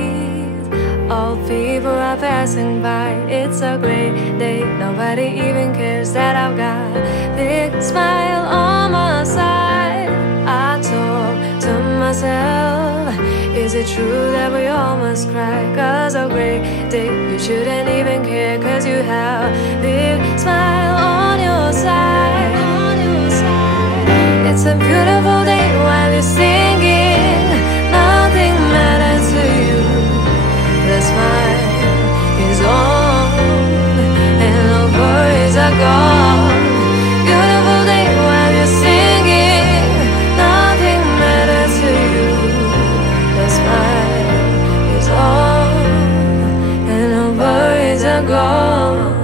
breathe. All people are passing by. It's a great day. Nobody even cares that I've got a big smile on my side. I talk to myself. Is it true that we all must cry? 'Cause a great day, you shouldn't even care, 'cause you have a big smile on your side. It's a beautiful day while you're singing. Nothing matters to you. The smile is on and the worries are gone. Beautiful day while you're singing. Nothing matters to you. The smile is on and the worries are gone.